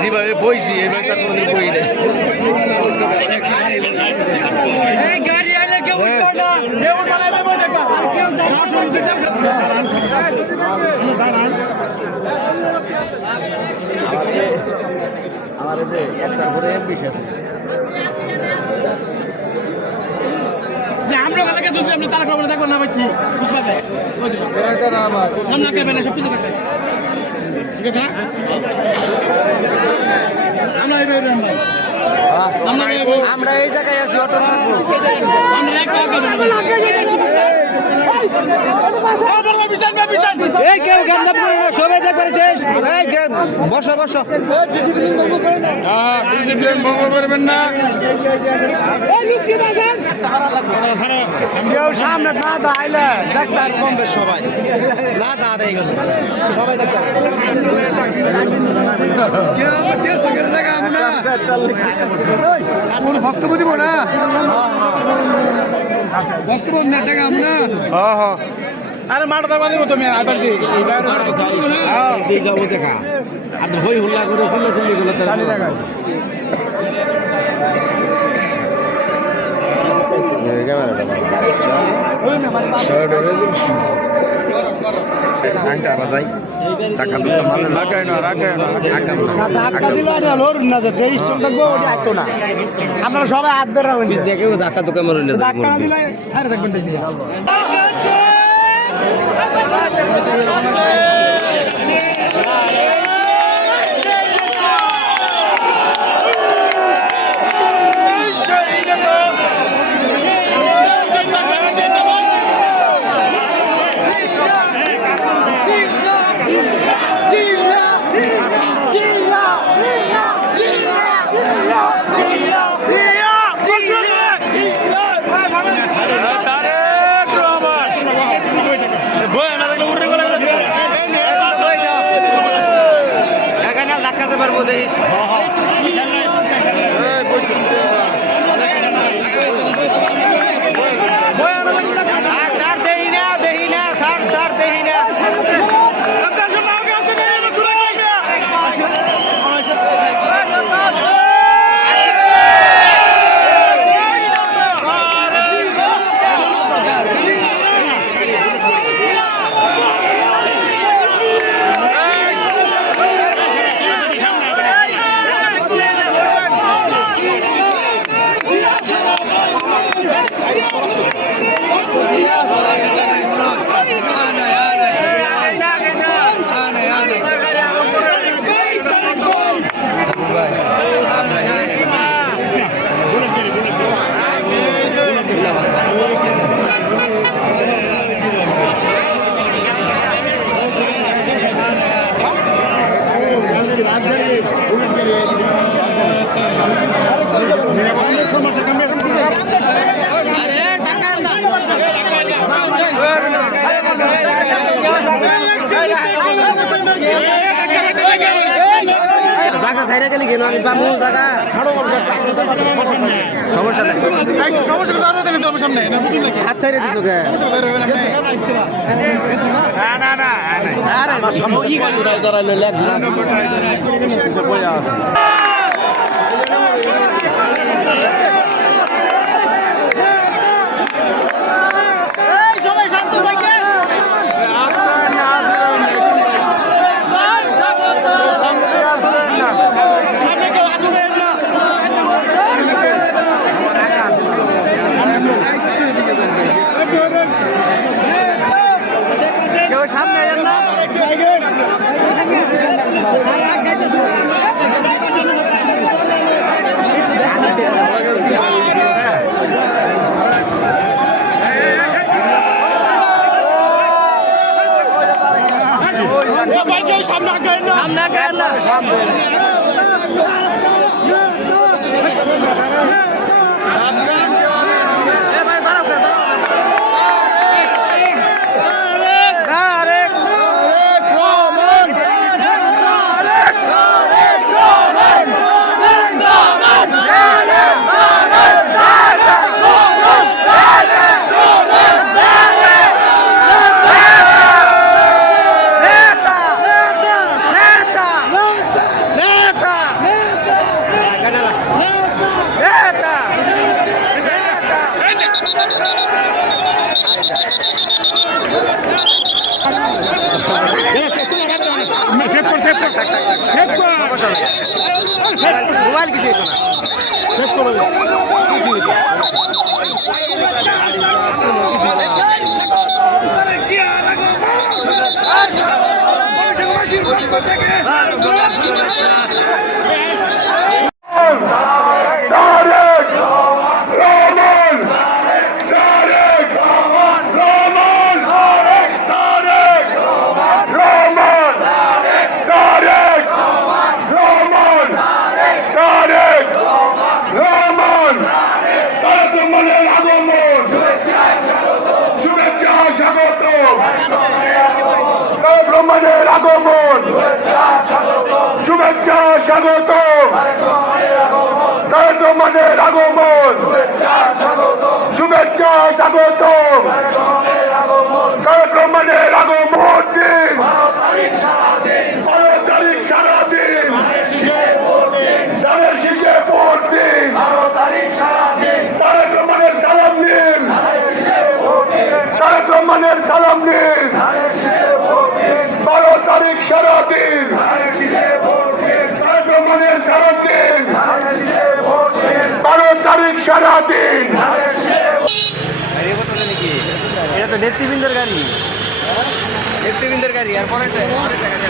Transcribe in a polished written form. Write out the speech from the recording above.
যেভাবে বইছি এবার তার কোনো বই নেই। আমার একটার পরে এমবিশ আছে। আমরা যদি আপনি তারা খবর দেখবেন না পাচ্ছি সামনে আঁকবে না সব পিছিয়ে থাকবে। ঠিক আছে আমরা এই জায়গায় আছি অটো কেউ গেন্দাপ করে না সবাই যা করেছে বসো বসো করবেন না কেউ সামনে না দাঁড়াইলে ডাক্তার কমবে সবাই না দাঁড়াই গেল সবাই ডাক্তার কোন বক্তব্য দিব না বক্তব্য না থেকে আমরা আরে মাঠটা বাঁধিব তুমি আবার যাবো দেখা আর হই হুল্লা করে চিল্লা চিল্লি গুলো আপনারা সবাই হাত ধরে দেখে ধাক্কা ধোকা মারলে পারবো দেখ স্যার দেই না স্যার স্যার দেই না ছাইরা গেলে কেন আমি বামু জায়গা সমস্যা নাই সমস্যা দেখেন তো সামনে না বুঝুন নাকি হাত ছাইরা দিছো কে না না না আরে ই গাল ধরাইলে লাগলো বইয়া আছে এই সবাই শান্ত থাকেন সামনে মোবাইল কিছু আগমন শুভেচ্ছা স্বাগত তারেক রহমানের আগমন শুভেচ্ছা স্বাগত তারেক রহমানের আগমন দিন 12 তারিখ সারাদিন ধানের শীষে ভোট দিন তারেক রহমানের সালাম নিন তারেক রহমানের সালাম নিন 12 তারিখ সারাদিন তারেক রহমানের সালাম দিন 12 তারিখ সারাদিন এটা তো নেতৃবৃন্দের গাড়ি, নেতৃবৃন্দের গাড়ি আর পরে